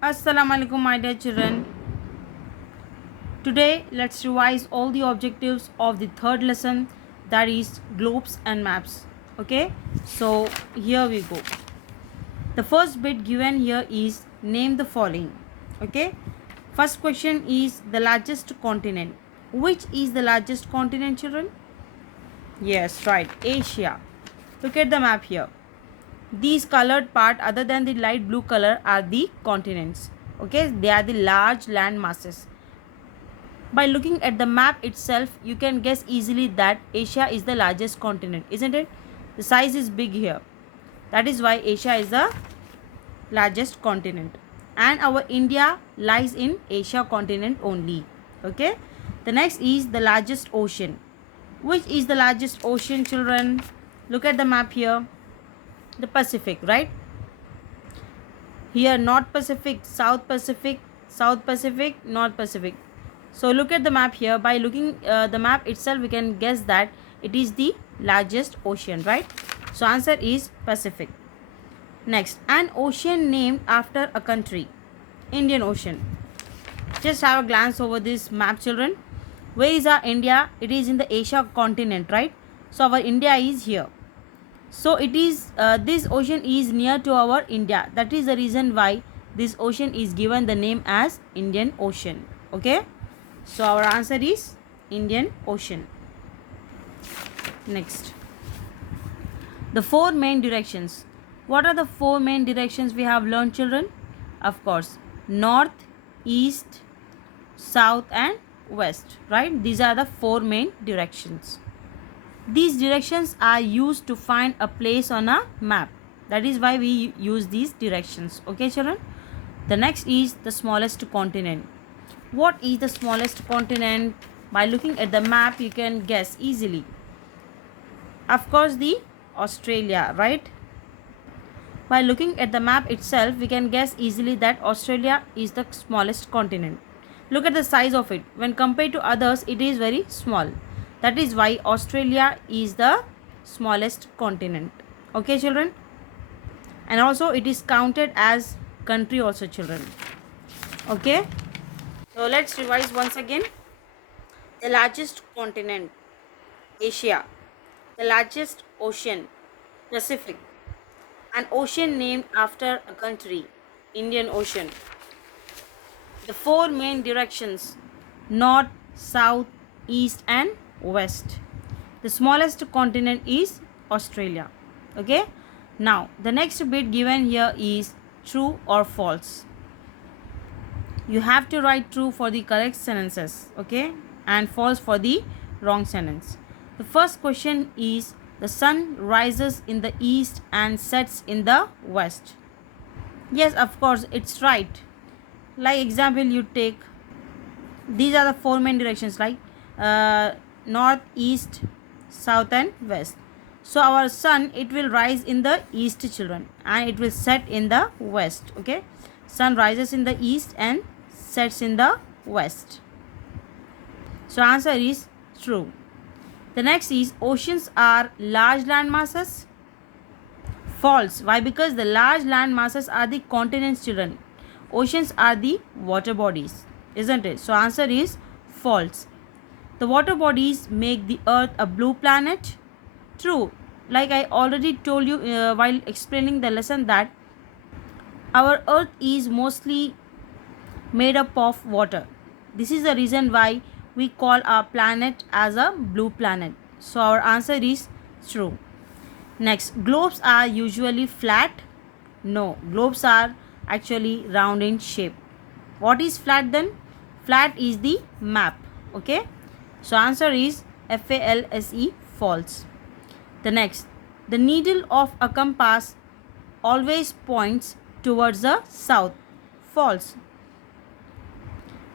Assalamu alaikum, my dear children. Today, let's revise all the objectives of the third lesson, that is globes and maps. Okay, so here we go. The first bit given here is name the following. Okay, first question is the largest continent. Which is the largest continent, children? Yes, right, Asia. Look at the map here. These colored part other than the light blue color are the continents. Okay, they are the large land masses. By looking at the map itself, you can guess easily that Asia is the largest continent, isn't it? The size is big here. That is why Asia is the largest continent. And our India lies in Asia continent only. Okay. The next is the largest ocean. Which is the largest ocean, children? Look at the map here. The Pacific, right? Here North Pacific, South Pacific, North Pacific. So look at the map here. By looking the map itself, we can guess that it is the largest ocean, right? So answer is Pacific. Next, an ocean named after a country. Indian Ocean. Just have a glance over this map, children. Where is our India? It is in the Asia continent, right? So our India is here. So it is this ocean is near to our India. That is the reason why this ocean is given the name as Indian Ocean. Okay. So our answer is Indian Ocean. Next, the four main directions. What are the four main directions we have learned, children? Of course, north, east, south and west, right? These are the four main directions. These directions are used to find a place on a map. That is why we use these directions. Okay, children? The next is the smallest continent. What is the smallest continent? By looking at the map, you can guess easily. Of course, the Australia, right? By looking at the map itself, we can guess easily that Australia is the smallest continent. Look at the size of it. When compared to others, it is very small. That is why Australia is the smallest continent. Okay, children? And also it is counted as country also, children. Okay? So let's revise once again. The largest continent, Asia. The largest ocean, Pacific. An ocean named after a country, Indian Ocean. The four main directions, north, south, east and west. The smallest continent is Australia. Okay. Now the next bit given here is true or false. You have to write true for the correct sentences, okay, and false for the wrong sentence. The first question is the sun rises in the east and sets in the west. Yes, of course, it's right. Like example, you take these are the four main directions, like north, east, south and west. So our sun, it will rise in the east, children, and it will set in the west. Okay, sun rises in the east and sets in the west. So answer is true. The next is oceans are large land masses. False. Why? Because the large land masses are the continents, children. Oceans are the water bodies, isn't it? So answer is false. The water bodies make the earth a blue planet. True. Like I already told you while explaining the lesson, that our earth is mostly made up of water. This is the reason why we call our planet as a blue planet. So our answer is true. Next, globes are usually flat. No, globes are actually round in shape. What is flat then? Flat is the map. Okay. So answer is FALSE, false. The next, the needle of a compass always points towards the south. False.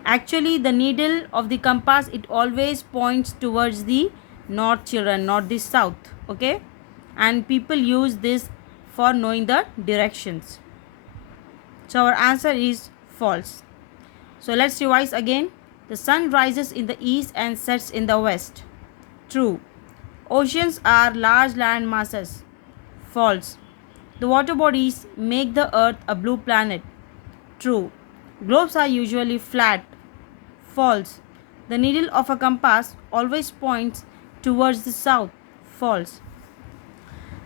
Actually, the needle of the compass, it always points towards the north, children, not the south. Okay. And people use this for knowing the directions. So our answer is false. So let's revise again. The sun rises in the east and sets in the west. True. Oceans are large land masses. False. The water bodies make the earth a blue planet. True. Globes are usually flat. False. The needle of a compass always points towards the south. False.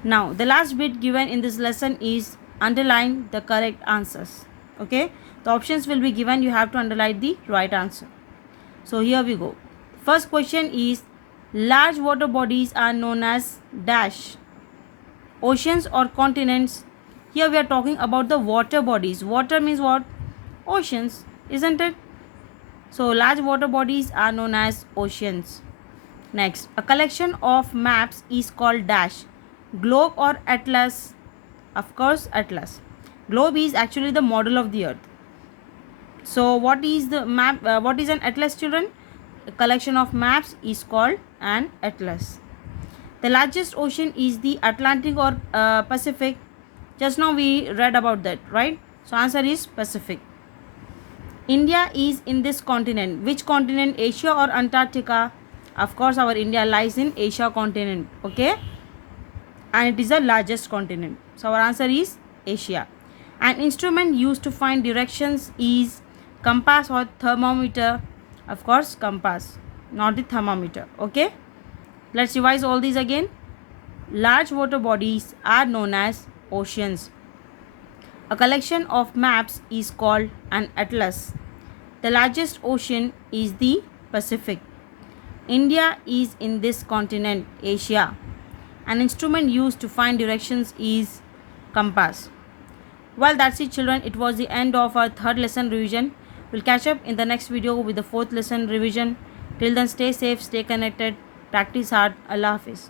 Now, the last bit given in this lesson is underline the correct answers. Okay. The options will be given. You have to underline the right answer. So, here we go. First question is, large water bodies are known as dash. Oceans or continents. Here we are talking about the water bodies. Water means what? Oceans, isn't it? So, large water bodies are known as oceans. Next, a collection of maps is called dash. Globe or atlas? Of course, atlas. Globe is actually the model of the earth. So, what is the map? What is an atlas, children? A collection of maps is called an atlas. The largest ocean is the Atlantic or Pacific. Just now we read about that, right? So, answer is Pacific. India is in this continent. Which continent? Asia or Antarctica? Of course, our India lies in Asia continent. Okay. And it is the largest continent. So, our answer is Asia. An instrument used to find directions is compass or thermometer. Of course, compass, not the thermometer. Okay. Let's revise all these again. Large water bodies are known as oceans. A collection of maps is called an atlas. The largest ocean is the Pacific. India is in this continent, Asia. An instrument used to find directions is compass. Well, that's it, children. It was the end of our third lesson revision. We'll catch up in the next video with the fourth lesson revision. Till then, stay safe, stay connected, practice hard. Allah Hafiz.